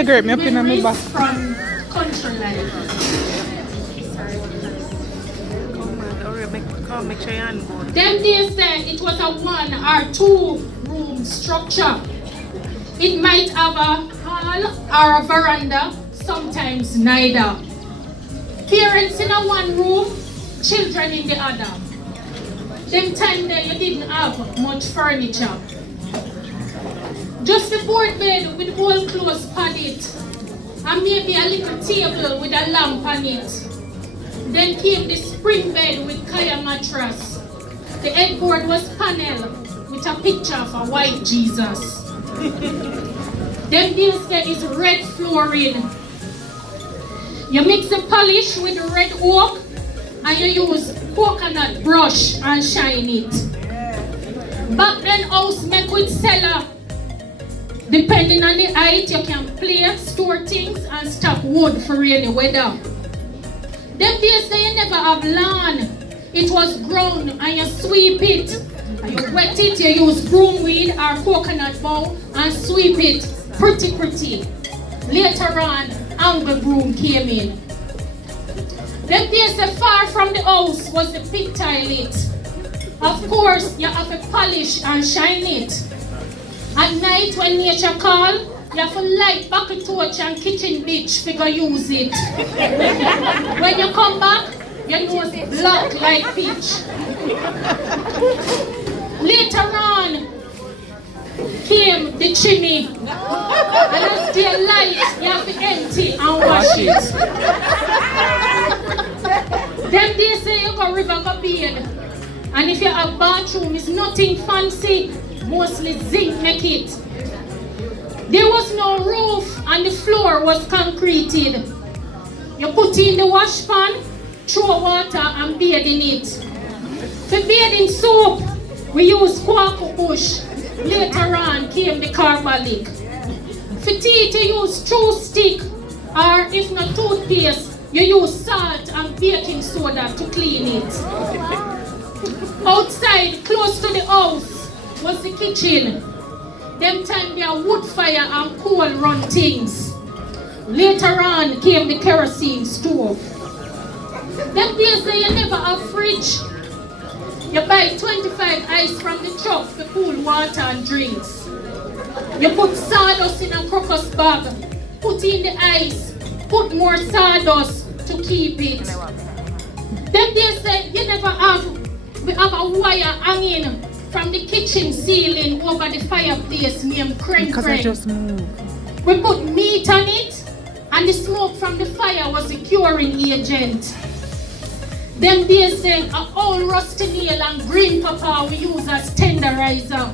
Yeah, great. Me up in my back. From country life. Make sure you're good. Them days then, it was a 1 or 2 room structure. It might have a hall or a veranda, sometimes neither. Parents in a 1 room, children in the other. Them time there you didn't have much furniture. Just the board bed with old clothes on it, and maybe a little table with a lamp on it. Then came the spring bed with kaya mattress. The headboard was panel with a picture of a white Jesus. Then this there is red flooring. You mix the polish with the red oak and you use coconut brush and shine it. Back then house make with cellar. Depending on the height, you can play, store things and stock wood for rainy weather. Them days they you never have lawn. It was ground and you sweep it. And you wet it, you use broom weed or coconut bowl and sweep it pretty. Later on, angle broom came in. Them days the far from the house was the pit toilet. Of course, you have to polish and shine it. At night when nature call, you have to light bucket torch and kitchen bitch figure use it. When you come back, your nose black like peach. Later on came the chimney. And as they light, you have to empty and wash it. Them days say you go river go bathe. And if you have bathroom, it's nothing fancy. Mostly zinc make it. There was no roof and the floor was concreted. You put in the wash pan, throw water and bathe in it. For bathing soap, we use quack bush. Later on came the carbolic. For teeth, you use chew stick, or if not toothpaste, you use salt and baking soda to clean it. Outside, close to the house, was the kitchen. Them time there wood fire and coal run things. Later on came the kerosene stove. Them days there you never have fridge. You buy 25 ice from the truck for cool water and drinks. You put sawdust in a crocus bag, put in the ice, put more sawdust to keep it. Them days there you never have, we have a wire hanging from the kitchen ceiling over the fireplace named crank. Because I just moved. We put meat on it and the smoke from the fire was the curing agent. Them days say a old rusty nail and green pepper we use as tenderizer.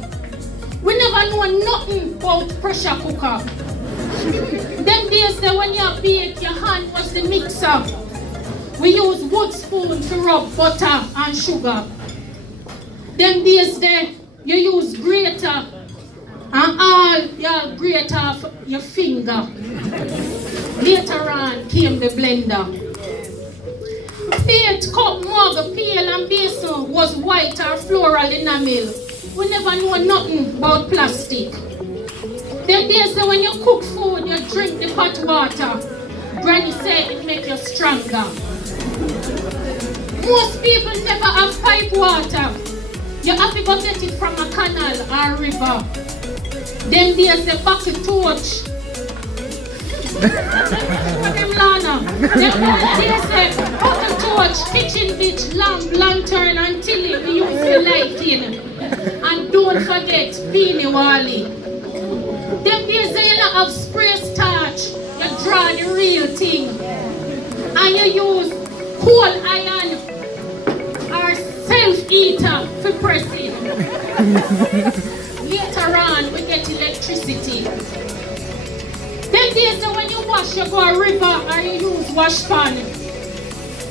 We never know nothing about pressure cooker. Them days say when you bake your hand was the mixer. We use wood spoon to rub butter and sugar. Them days there, you use grater and all your grate off your finger. Later on came the blender. Plate, cup, mug, pail and basin was white or floral enamel. We never know nothing about plastic. Them days there when you cook food, you drink the hot water. Granny said it make you stronger. Most people never have pipe water. You have to go get it from a canal or river. Then there's the bucket torch. Them Lana. There's the bucket torch, kitchen bitch, lamp, lantern, and tilly we use the lighting. And don't forget Peenie wallie. Then there's the you have spray starch. You draw the real thing. And you use coal iron or self-eater for pressing. Later on, we get electricity. Them days when you wash, you go a river or you use wash pan.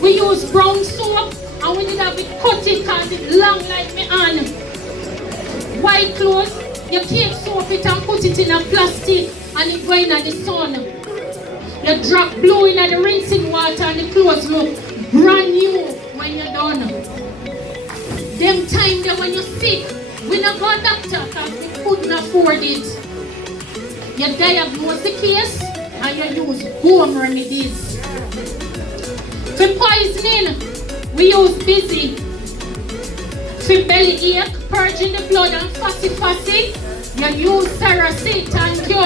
We use brown soap and we did have it cut it because it's long like my hand. White clothes, you keep soap it and put it in a plastic and it go in the sun. You drop blue in the rinsing water and the clothes look brand new when you're done. Them time there when you're sick, we not go to doctor because we couldn't afford it. You diagnose the case and you use home remedies. For poisoning, we use bissy. For belly ache, purging the blood and fussy, you use sorrel, thank you.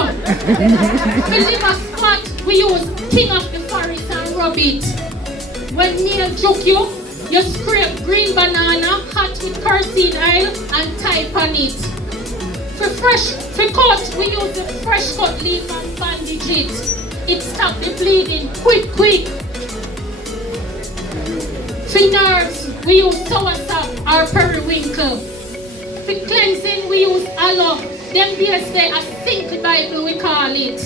For liver spot, we use king of the forest and rub it. When nail choke you, you scrape green banana, hot with kerosene oil and type on it. For cut, we use the fresh cut leaf and bandage it. It stops the bleeding quick. For nerves, we use soursop or periwinkle. For cleansing, we use aloe. Them days they a zinc Bible we call it.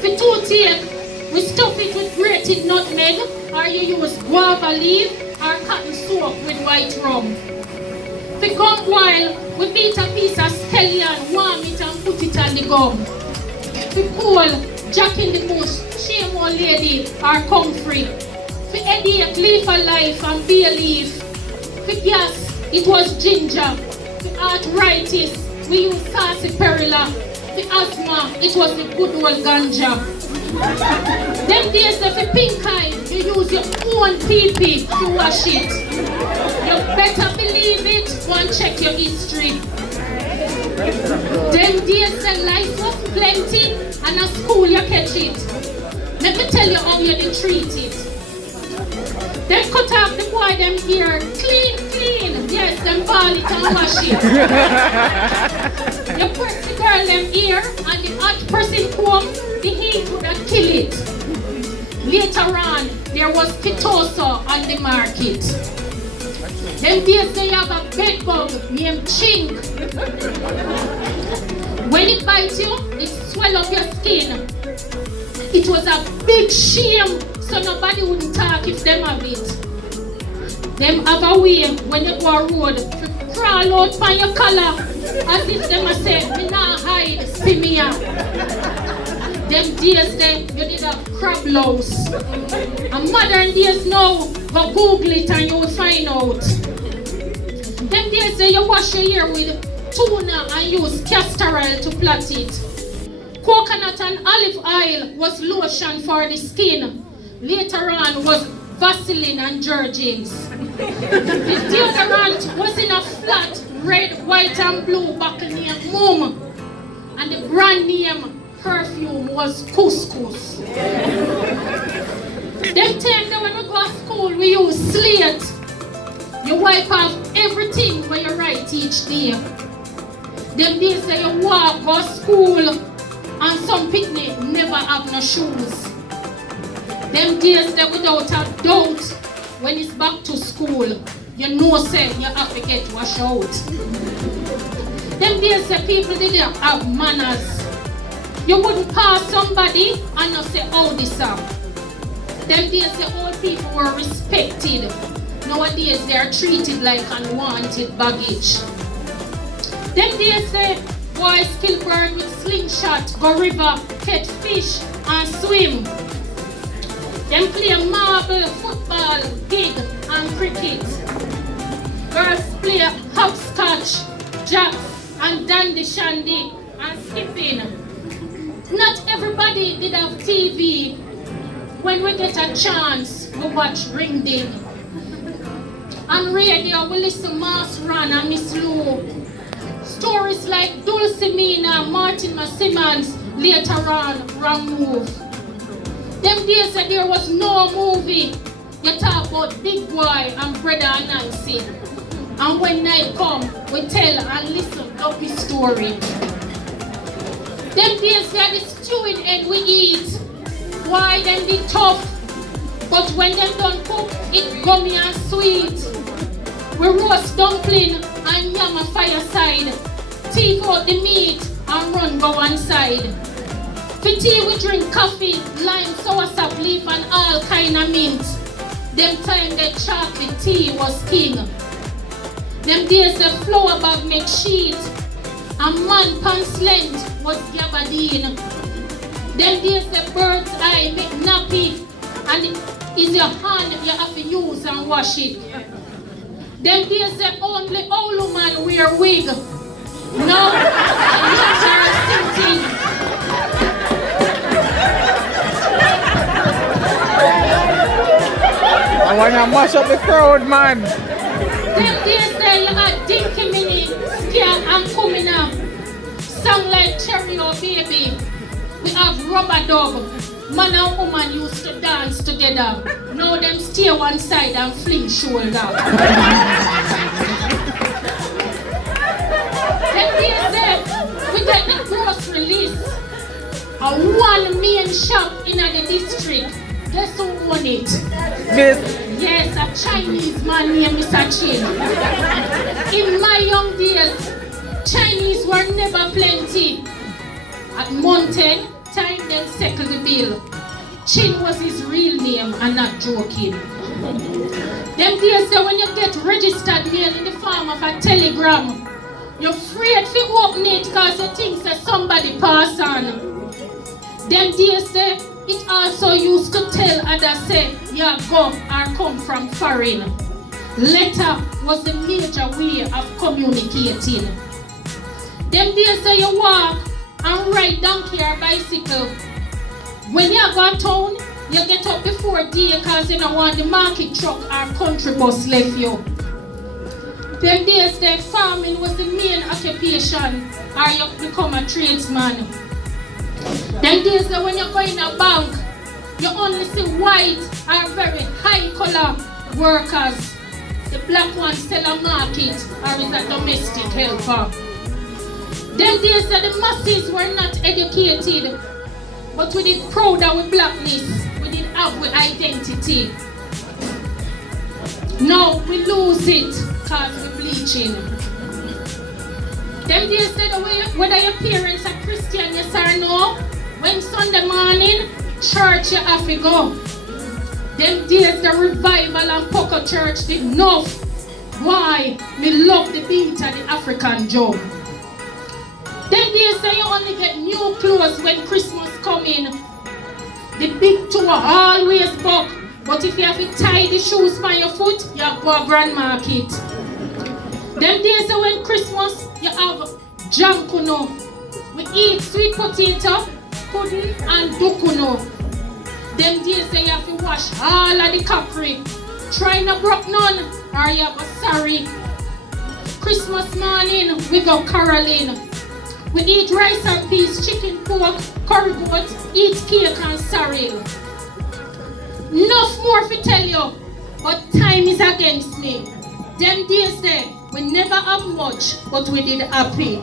For toothache, we stuff it with grated nutmeg, or you use guava leaf or cotton soap with white rum. For gum boil, we beat a piece of scallion, warm it and put it on the gum. For cold, jack in the bush, shame old lady or comfrey. For headache, leaf of life and bay leaf. For gas, it was ginger. For arthritis, we use sarsaparilla. For asthma, it was the good old ganja. Them days for pink eye, you use your own pee-pee to wash it. You better believe it, go and check your history. Them days the life was plenty and at school you catch it. Let me tell you how you did treat it. They cut off the boy them ear clean. Yes, them ball it and wash it. You press the girl them ear and the hot pressing comb, the heat would have kill it. Later on, there was pitosa on the market. Them days they have a bed bug named chink. When it bites you, it swell up your skin. It was a big shame, so nobody wouldn't talk if them have it. Them have a way when you go a road to crawl out from your collar as if them a say, me nah hide, see me here. Them days then you did a crab louse. And modern days now, go Google it and you'll find out. Them days then you wash your hair with tuna and use castor oil to plait it. Coconut and olive oil was lotion for the skin. Later on was Vaseline and Jergens. The deodorant was in a flat red, white and blue bottle named Mum. And the brand name perfume was Khus. Them time that when we go to school we use slate. You wipe off everything when you write each day. Them days that you walk go to school and some picnic never have no shoes. Them days that without a doubt, when it's back to school, you know say you have to get washed out. Them days that people didn't have manners. You wouldn't pass somebody and not say, oh this up. Them days the old people were respected. Nowadays they are treated like unwanted baggage. Them days the boys kill bird with slingshot, go river, catch fish and swim. Them play marble, football, gig and cricket. Girls play hopscotch, jacks and dandi, shandi and skipping. Not everybody did have TV. When we get a chance, we watch Ring Dig. On radio, we listen to Mass Ran and Miss Lou. Stories like Dulcimina, Martin Simmons, later on, wrong move. Them days that there was no movie, you talk about Big Boy and Brother Nancy. And when night come, we tell and listen happy story. Them days that the stewing egg we eat, why them be tough, but when them done cook, it gummy and sweet. We roast dumpling and yam a fireside, take out the meat and run go one side. For tea we drink coffee, lime, soursop leaf and all kind of mint. Them time the chocolate tea was king. Them days the flour bag make sheet, and man pants length was gabardine. Them days the bird's eye make nappy, and is your hand you have to use and wash it. Them days the only old woman wear wig. Now, natural thing. wanna mash up the crowd, man. Them days there you had Dinky Mini, Scare and Coming Up. Song like Cherry or Baby. We have Rubber Dub. Man and woman used to dance together. Now them stay one side and fling shoulder. Them days there, we get the grocery list. A one main shop in the district. Guess who own it? This. Yes, a Chinese man named Mr. Chin. In my young days, Chinese were never plenty. At mountain, time them settle the bill. Chin was his real name and not joking. Them days there when you get registered mail in the form of a telegram, you're afraid to open it because you think that somebody pass on. Them days there, it also used to tell others say, yeah, go or come from foreign. Letter was the major way of communicating. Them days there you walk and ride donkey or bicycle. When you go to town, you get up before day because you don't want the market truck or country bus left you. Them days there, farming was the main occupation or you become a tradesman. Them days that when you go in a bank, you only see white or very high color workers. The black ones sell a market or is a domestic helper. Them days that the masses were not educated, but we did proud of our blackness, we did have our identity. Now we lose it because we're bleaching. Them days that whether your parents are Christian, yes or no, when Sunday morning, church you have to go. Them days the revival and Poco Church did enough. Why? Me love the beat of the African drum. Them days that you only get new clothes when Christmas come in. The big toe always buck, but if you have to tie the shoes on your foot, you have to go to Grand Market. Them days that when Christmas, you have jankuno. We eat sweet potato, pudding and dukuno. Them days that you have to wash all of the coppery. Try not broke none or you have a sorry. Christmas morning, we go caroling. We eat rice and peas, chicken, pork, curry goat, eat cake and sorrel. Enough more to tell you, but time is against me. Them days there, we never have much, but we did happy.